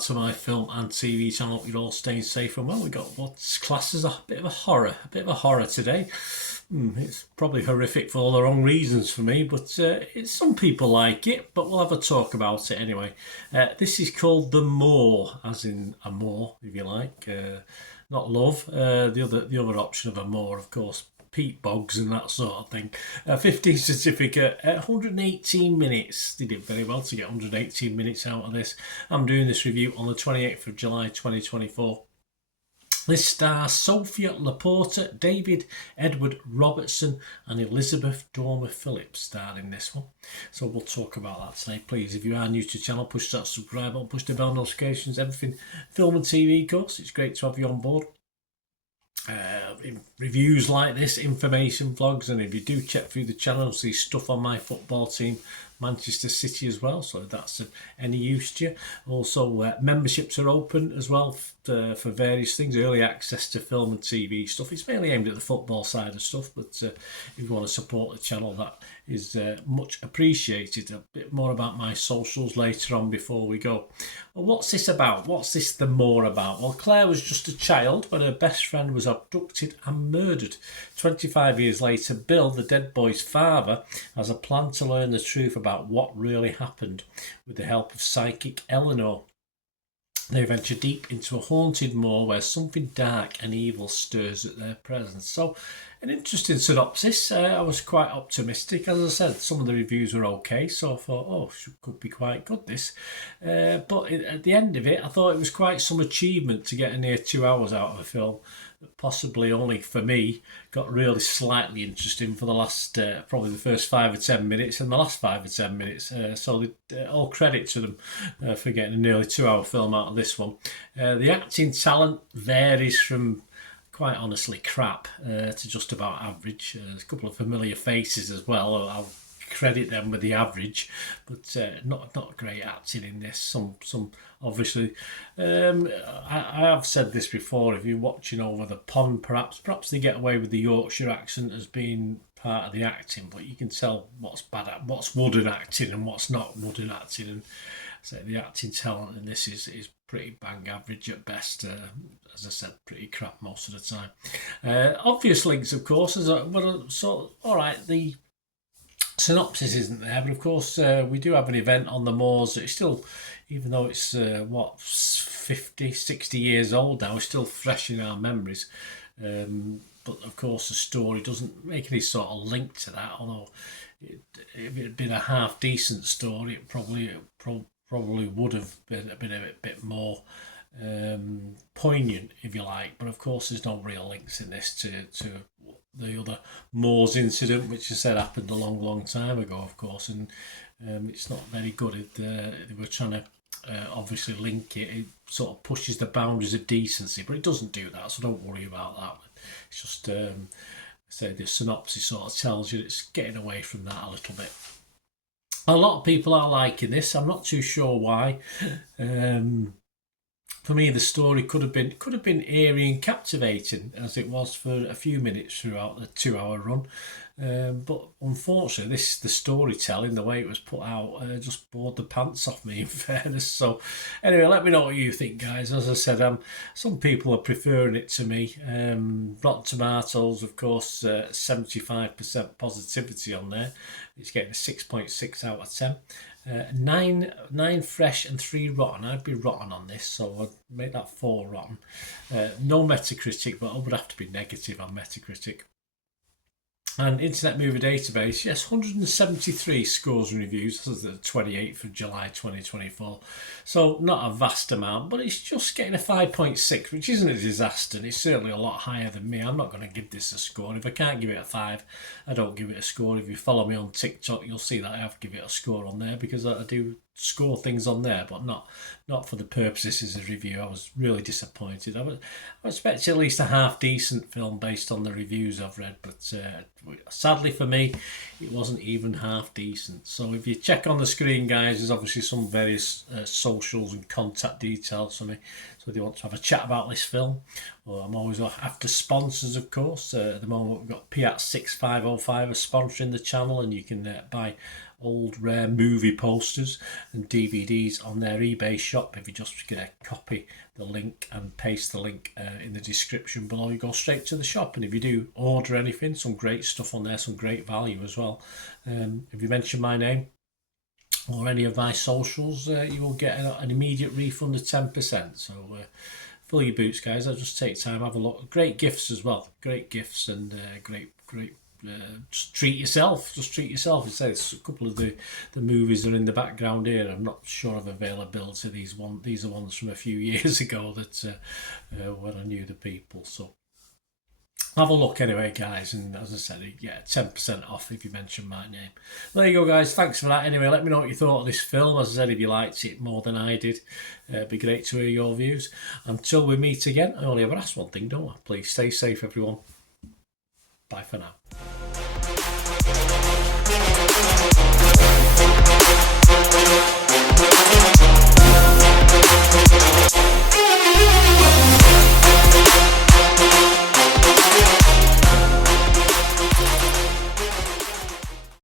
back to my film and TV channel. Hope you're all staying safe and well. We got what's classed as a bit of a horror today. It's probably horrific for all the wrong reasons for me, but some people like it. But we'll have a talk about it anyway. This is called The Moor, as in a moor, if you like, not love. The other option of a moor, of course, peat bogs and that sort of thing. 15 certificate at 118 minutes. They did very well to get 118 minutes out of this. I'm doing this review on the 28th of July 2024. This stars Sophia Laporta, David Edward Robertson and Elizabeth Dormer Phillips starred in this one. So we'll talk about that today. Please, if you are new to the channel, push that subscribe button, push the bell notifications, everything film and TV, of course. It's great to have you on board. Reviews like this, information vlogs, and if you do check through the channel, you'll see stuff on my football team, Manchester City, as well, so if that's any use to you. Also, memberships are open as well for various things, early access to film and TV stuff. It's mainly aimed at the football side of stuff, but if you want to support the channel, that is much appreciated. A bit more about my socials later on before we go. Well, what's this about? What's this The Moor about? Well, Claire was just a child when her best friend was abducted and murdered. 25 years later, Bill, the dead boy's father, has a plan to learn the truth about what really happened with the help of psychic Eleanor. They venture deep into a haunted moor where something dark and evil stirs at their presence. So, an interesting synopsis. I was quite optimistic. As I said, some of the reviews were okay, so I thought, could be quite good, this. But at the end of it, I thought it was quite some achievement to get a near 2 hours out of a film. Possibly only for me got really slightly interesting for the last probably the first 5 or 10 minutes and the last 5 or 10 minutes, so all credit to them for getting a nearly 2 hour film out of this one. The acting talent varies from quite honestly crap to just about average. There's a couple of familiar faces as well. I'll credit them with the average, but not great acting in this. Some obviously, I have said this before. If you're watching over the pond, perhaps they get away with the Yorkshire accent as being part of the acting, but you can tell what's wooden acting and what's not wooden acting. And so the acting talent in this is pretty bang average at best. As I said, pretty crap most of the time. Obvious links, of course. So all right, the synopsis isn't there, but of course we do have an event on the moors. It's still, even though it's 50, 60 years old now, it's still fresh in our memories. But of course the story doesn't make any sort of link to that, although if it had been a half decent story, it probably would have been a bit more poignant, if you like. But of course there's no real links in this to the other Moors incident, which I said happened a long time ago, of course, and it's not very good. They were trying to obviously link it. It sort of pushes the boundaries of decency, but it doesn't do that, so don't worry about that. It's just say the synopsis sort of tells you it's getting away from that a little bit. A lot of people are liking this. I'm not too sure why. For me, the story could have been eerie and captivating, as it was for a few minutes throughout the 2 hour run. But unfortunately, the storytelling, the way it was put out, just bored the pants off me, in fairness. So anyway, let me know what you think, guys. As I said, some people are preferring it to me. Rotten Tomatoes, of course, 75% positivity on there. It's getting a 6.6 out of 10. 9 fresh and 3 rotten. I'd be rotten on this, so I'd make that 4 rotten. No Metacritic, but I would have to be negative on Metacritic. And Internet Movie Database, yes, 173 scores and reviews. This is the 28th of July 2024. So not a vast amount, but it's just getting a 5.6, which isn't a disaster. And it's certainly a lot higher than me. I'm not going to give this a score. If I can't give it a 5, I don't give it a score. If you follow me on TikTok, you'll see that I have to give it a score on there, because I do score things on there, but not for the purposes as a review. I was really disappointed. I expected at least a half decent film based on the reviews I've read, but sadly for me, it wasn't even half decent. So if you check on the screen, guys, there's obviously some various socials and contact details for me. So if you want to have a chat about this film, well, I'm always after sponsors, of course. At the moment, we've got Piat 6505 sponsoring the channel, and you can buy old rare movie posters and DVDs on their eBay shop. If you just copy the link and paste the link in the description below, you go straight to the shop. And if you do order anything, some great stuff on there, some great value as well. If you mention my name or any of my socials, you will get an immediate refund of 10%. So fill your boots, guys. I'll just take time, have a look. Great gifts as well. Great gifts and great. Just treat yourself. Just treat yourself. It says a couple of the movies are in the background here. I'm not sure of availability. These are ones from a few years ago that when I knew the people. So have a look anyway, guys. And as I said, you get 10% off if you mention my name. There you go, guys. Thanks for that. Anyway, let me know what you thought of this film. As I said, if you liked it more than I did, it'd be great to hear your views. Until we meet again, I only ever ask one thing, don't I? Please stay safe, everyone. Bye for now.